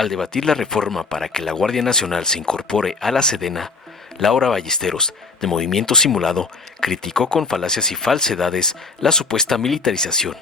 Al debatir la reforma para que la Guardia Nacional se incorpore a la Sedena, Laura Ballesteros, de Movimiento Simulado, criticó con falacias y falsedades la supuesta militarización.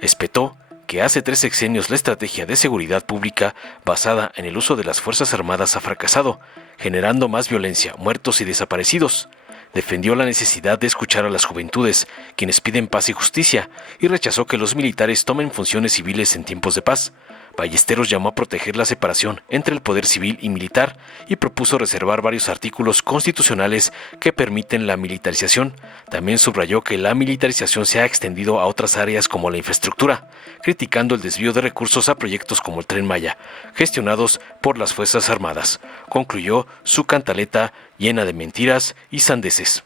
Espetó que hace 3 sexenios la estrategia de seguridad pública basada en el uso de las Fuerzas Armadas ha fracasado, generando más violencia, muertos y desaparecidos. Defendió la necesidad de escuchar a las juventudes, quienes piden paz y justicia, y rechazó que los militares tomen funciones civiles en tiempos de paz. Ballesteros llamó a proteger la separación entre el poder civil y militar y propuso reservar varios artículos constitucionales que permiten la militarización. También subrayó que la militarización se ha extendido a otras áreas como la infraestructura, criticando el desvío de recursos a proyectos como el Tren Maya, gestionados por las Fuerzas Armadas. Concluyó su cantaleta llena de mentiras y sandeces.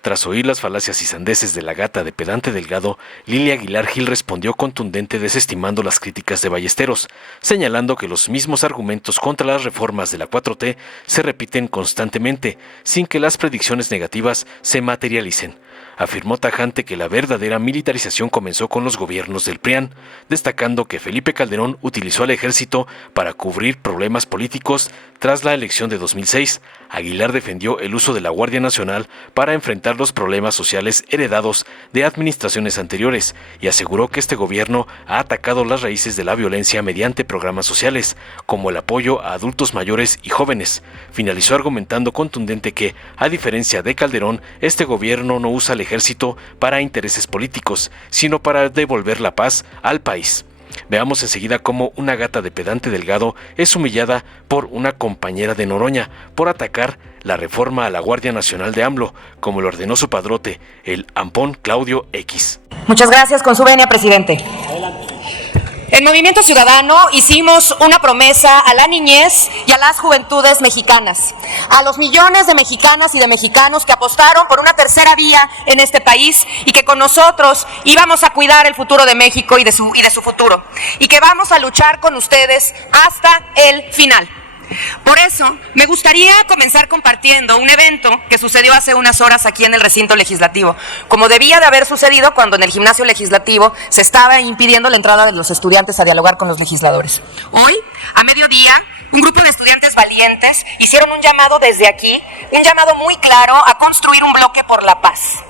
Tras oír las falacias y sandeces de la gata de pedante Delgado, Lilia Aguilar Gil respondió contundente desestimando las críticas de Ballesteros, señalando que los mismos argumentos contra las reformas de la 4T se repiten constantemente, sin que las predicciones negativas se materialicen. Afirmó tajante que la verdadera militarización comenzó con los gobiernos del PRIAN, destacando que Felipe Calderón utilizó al ejército para cubrir problemas políticos tras la elección de 2006. Aguilar defendió el uso de la Guardia Nacional para enfrentar los problemas sociales heredados de administraciones anteriores y aseguró que este gobierno ha atacado las raíces de la violencia mediante programas sociales, como el apoyo a adultos mayores y jóvenes. Finalizó argumentando contundente que, a diferencia de Calderón, este gobierno no usa el ejército para intereses políticos, sino para devolver la paz al país. Veamos enseguida cómo una gata de pedante Delgado es humillada por una compañera de Noroña por atacar la reforma a la Guardia Nacional de AMLO, como lo ordenó su padrote, el Ampón Claudio X. Muchas gracias, con su venia, presidente. En Movimiento Ciudadano hicimos una promesa a la niñez y a las juventudes mexicanas, a los millones de mexicanas y de mexicanos que apostaron por una tercera vía en este país y que con nosotros íbamos a cuidar el futuro de México y de su futuro, y que vamos a luchar con ustedes hasta el final. Por eso, me gustaría comenzar compartiendo un evento que sucedió hace unas horas aquí en el recinto legislativo, como debía de haber sucedido cuando en el gimnasio legislativo se estaba impidiendo la entrada de los estudiantes a dialogar con los legisladores. Hoy, a mediodía, un grupo de estudiantes valientes hicieron un llamado desde aquí, un llamado muy claro a construir un bloque por la paz.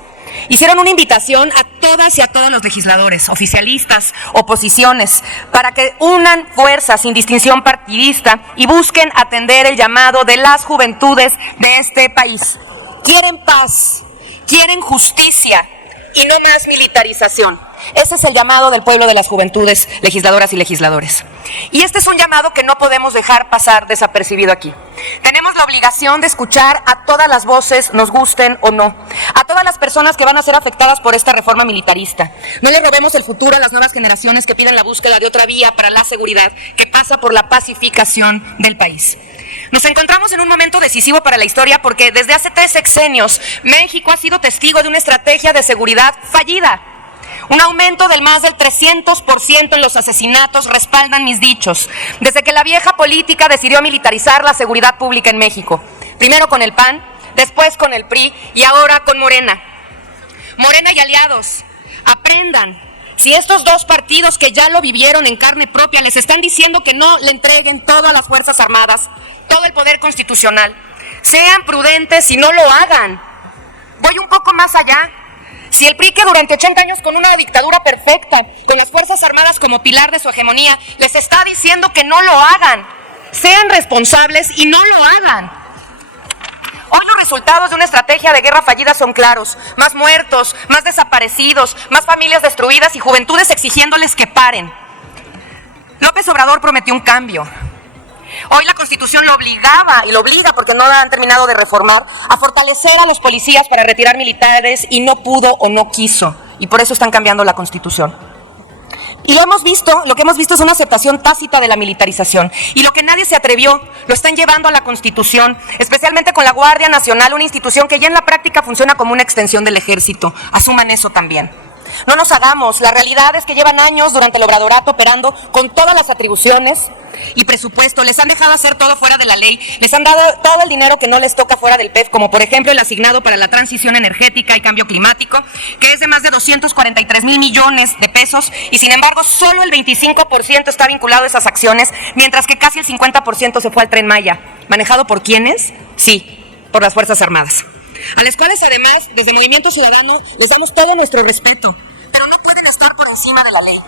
Hicieron una invitación a todas y a todos los legisladores, oficialistas, oposiciones, para que unan fuerzas sin distinción partidista y busquen atender el llamado de las juventudes de este país. Quieren paz, quieren justicia y no más militarización. Ese es el llamado del pueblo de las juventudes, legisladoras y legisladores. Y este es un llamado que no podemos dejar pasar desapercibido aquí. Tenemos la obligación de escuchar a todas las voces, nos gusten o no, a todas las personas que van a ser afectadas por esta reforma militarista. No le robemos el futuro a las nuevas generaciones que piden la búsqueda de otra vía para la seguridad, que pasa por la pacificación del país. Nos encontramos en un momento decisivo para la historia porque desde hace 3 sexenios México ha sido testigo de una estrategia de seguridad fallida. Un aumento del más del 300% en los asesinatos respaldan mis dichos, desde que la vieja política decidió militarizar la seguridad pública en México. Primero con el PAN, después con el PRI y ahora con Morena. Morena y aliados, aprendan. Si estos dos partidos que ya lo vivieron en carne propia les están diciendo que no le entreguen todo a las Fuerzas Armadas, todo el poder constitucional, sean prudentes y no lo hagan. Voy un poco más allá. Si el PRI, que durante 80 años con una dictadura perfecta, con las Fuerzas Armadas como pilar de su hegemonía, les está diciendo que no lo hagan, sean responsables y no lo hagan. Hoy los resultados de una estrategia de guerra fallida son claros: más muertos, más desaparecidos, más familias destruidas y juventudes exigiéndoles que paren. López Obrador prometió un cambio. Hoy la Constitución lo obligaba, y lo obliga porque no la han terminado de reformar, a fortalecer a los policías para retirar militares y no pudo o no quiso. Y por eso están cambiando la Constitución. Y lo que hemos visto es una aceptación tácita de la militarización. Y lo que nadie se atrevió, lo están llevando a la Constitución, especialmente con la Guardia Nacional, una institución que ya en la práctica funciona como una extensión del Ejército. Asuman eso también. No nos hagamos, la realidad es que llevan años durante el obradorato operando con todas las atribuciones y presupuesto, les han dejado hacer todo fuera de la ley, les han dado todo el dinero que no les toca fuera del PEF, como por ejemplo el asignado para la transición energética y cambio climático, que es de más de 243 mil millones de pesos, y sin embargo solo el 25% está vinculado a esas acciones, mientras que casi el 50% se fue al Tren Maya. ¿Manejado por quiénes? Sí, por las Fuerzas Armadas, a las cuales además desde Movimiento Ciudadano les damos todo nuestro respeto, pero no pueden estar por encima de la ley.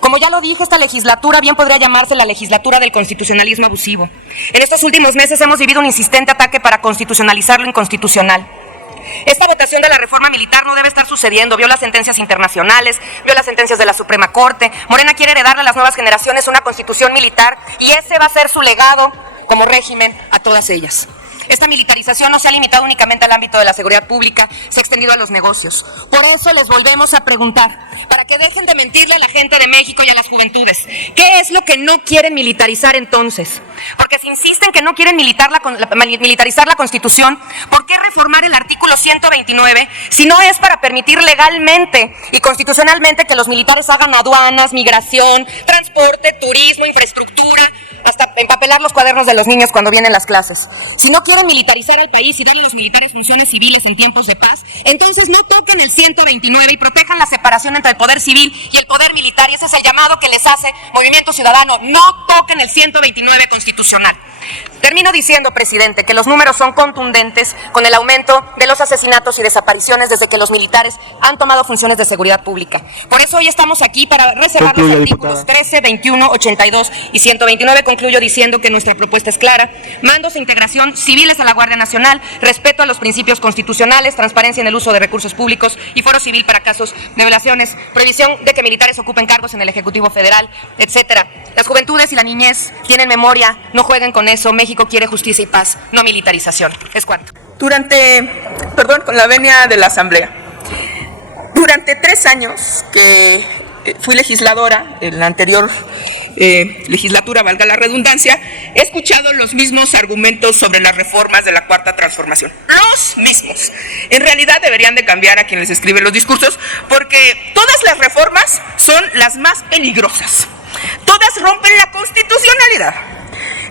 Como ya lo dije, esta legislatura bien podría llamarse la legislatura del constitucionalismo abusivo. En estos últimos meses hemos vivido un insistente ataque para constitucionalizar lo inconstitucional. Esta votación de la reforma militar no debe estar sucediendo, viola sentencias internacionales, viola sentencias de la Suprema Corte. Morena quiere heredarle a las nuevas generaciones una constitución militar y ese va a ser su legado como régimen a todas ellas. Esta militarización no se ha limitado únicamente al ámbito de la seguridad pública, se ha extendido a los negocios. Por eso les volvemos a preguntar, para que dejen de mentirle a la gente de México y a las juventudes, ¿qué es lo que no quieren militarizar entonces? Porque si insisten que no quieren militarizar la Constitución, ¿por qué reformar el artículo 129 si no es para permitir legalmente y constitucionalmente que los militares hagan aduanas, migración, transporte, turismo, infraestructura, hasta empapelar los cuadernos de los niños cuando vienen las clases? Si no quieren militarizar al país y darle a los militares funciones civiles en tiempos de paz, entonces no toquen el 129 y protejan la separación entre el poder civil y el poder militar, y ese es el llamado que les hace Movimiento Ciudadano: no toquen el 129 constitucional. Termino diciendo, presidente, que los números son contundentes con el aumento de los asesinatos y desapariciones desde que los militares han tomado funciones de seguridad pública. Por eso hoy estamos aquí para reservar los artículos 13, 21, 82 y 129. Concluyo diciendo que nuestra propuesta es clara: mandos e integración civiles a la Guardia Nacional, respeto a los principios constitucionales, transparencia en el uso de recursos públicos y foro civil para casos de violaciones, prohibición de que militares ocupen cargos en el Ejecutivo Federal, etcétera. Las juventudes y la niñez tienen memoria, no jueguen con eso. México quiere justicia y paz, no militarización. Es cuanto. Con la venia de la Asamblea. Durante 3 años que fui legisladora, en la anterior legislatura, valga la redundancia, he escuchado los mismos argumentos sobre las reformas de la Cuarta Transformación. Los mismos. En realidad deberían de cambiar a quien les escribe los discursos, porque todas las reformas son las más peligrosas. Todas rompen la constitucionalidad.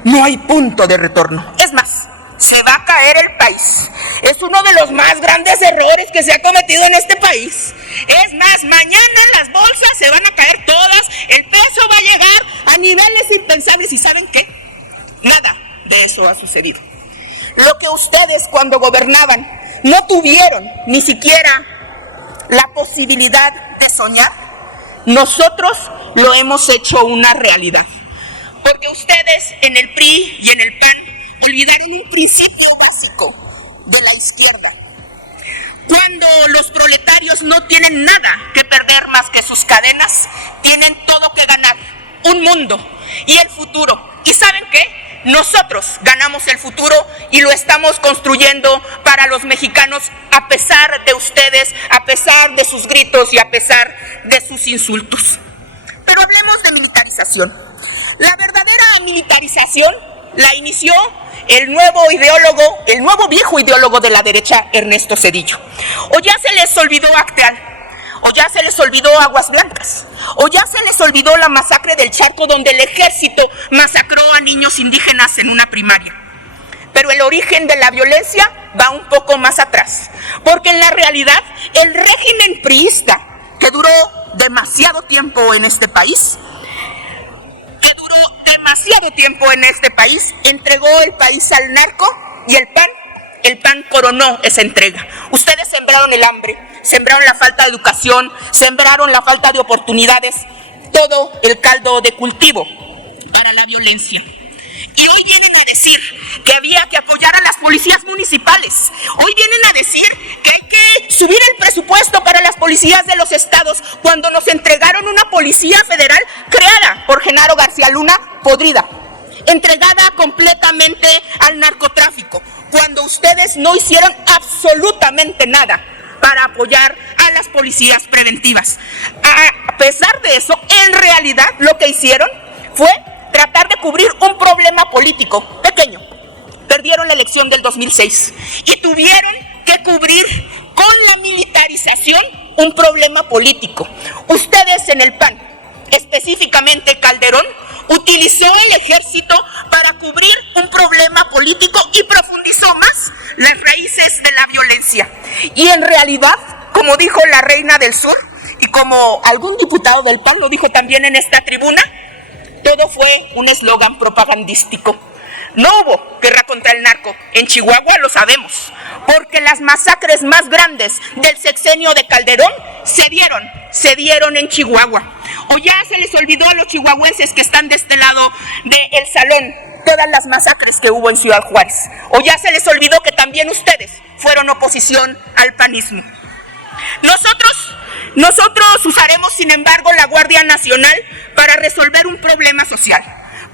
No hay punto de retorno. Es más, se va a caer el país. Es uno de los más grandes errores que se ha cometido en este país. Es más, mañana las bolsas se van a caer todas, el peso va a llegar a niveles impensables. ¿Y saben qué? Nada de eso ha sucedido. Lo que ustedes cuando gobernaban no tuvieron ni siquiera la posibilidad de soñar, nosotros lo hemos hecho una realidad. Porque ustedes en el PRI y en el PAN olvidaron un principio básico de la izquierda. Cuando los proletarios no tienen nada que perder más que sus cadenas, tienen todo que ganar, un mundo y el futuro. ¿Y saben qué? Nosotros ganamos el futuro y lo estamos construyendo para los mexicanos, a pesar de ustedes, a pesar de sus gritos y a pesar de sus insultos. Pero hablemos de militarización. La verdadera militarización la inició el nuevo viejo ideólogo de la derecha, Ernesto Zedillo. O ya se les olvidó Acteal, o ya se les olvidó Aguas Blancas, o ya se les olvidó la masacre del Charco, donde el ejército masacró a niños indígenas en una primaria. Pero el origen de la violencia va un poco más atrás, porque en la realidad el régimen priista, que duró demasiado tiempo en este país, entregó el país al narco, y el PAN coronó esa entrega. Ustedes sembraron el hambre, sembraron la falta de educación, sembraron la falta de oportunidades, todo el caldo de cultivo para la violencia. Y hoy vienen a decir que había que apoyar a las policías municipales. Hoy vienen a decir que hay que subir el presupuesto para las policías de los estados, cuando nos entregaron una policía federal creada por Genaro García Luna, podrida, entregada completamente al narcotráfico, cuando ustedes no hicieron absolutamente nada para apoyar a las policías preventivas. A pesar de eso, en realidad lo que hicieron fue tratar de cubrir un problema político pequeño. Perdieron la elección del 2006 y tuvieron que cubrir con la militarización un problema político. Ustedes en el PAN, específicamente Calderón, utilizó el ejército para cubrir un problema político y profundizó más las raíces de la violencia. Y en realidad, como dijo la reina del sur, y como algún diputado del PAN lo dijo también en esta tribuna, todo fue un eslogan propagandístico. No hubo guerra contra el narco. En Chihuahua lo sabemos, porque las masacres más grandes del sexenio de Calderón se dieron en Chihuahua. O ya se les olvidó a los chihuahuenses que están de este lado del salón todas las masacres que hubo en Ciudad Juárez. O ya se les olvidó que también ustedes fueron oposición al panismo. Nosotros usaremos, sin embargo, la Guardia Nacional para resolver un problema social.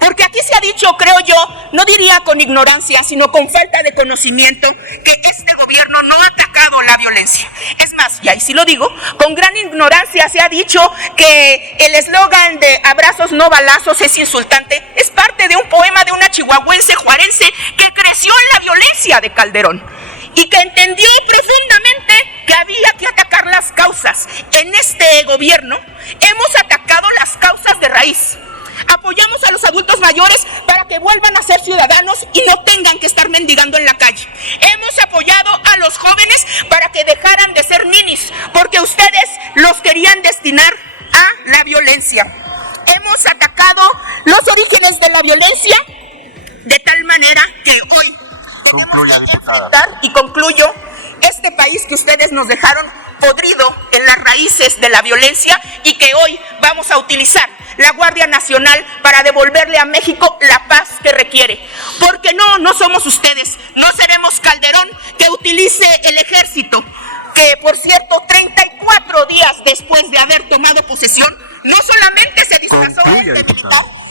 Porque aquí se ha dicho, creo yo, no diría con ignorancia, sino con falta de conocimiento, que este gobierno no ha atacado la violencia. Es más, y ahí sí lo digo, con gran ignorancia se ha dicho que el eslogan de abrazos no balazos es insultante. Es parte de un poema de una chihuahuense juarense que creció en la violencia de Calderón y que entendió profundamente que había que atacar las causas. En este gobierno hemos atacado las causas de raíz. Apoyamos a los adultos mayores para que vuelvan a ser ciudadanos y no tengan que estar mendigando en la calle. Hemos apoyado a los jóvenes para que dejaran de ser ninis, porque ustedes los querían destinar a la violencia. Hemos atacado los orígenes de la violencia de tal manera que hoy tenemos que enfrentar, y concluyo, este país que ustedes nos dejaron podrido en las raíces de la violencia y que hoy vamos a utilizar la Guardia Nacional para devolverle a México la paz que requiere. Porque no somos ustedes, no seremos Calderón que utilice el ejército, que por cierto 34 días después de haber tomado posesión, no solamente se disfrazó de militar,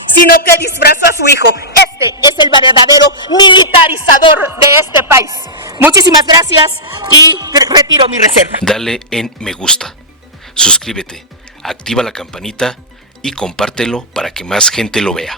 sino que disfrazó a su hijo. Este es el verdadero militarizador de este país. Muchísimas gracias y retiro mi reserva. Dale en me gusta, suscríbete, activa la campanita y compártelo para que más gente lo vea.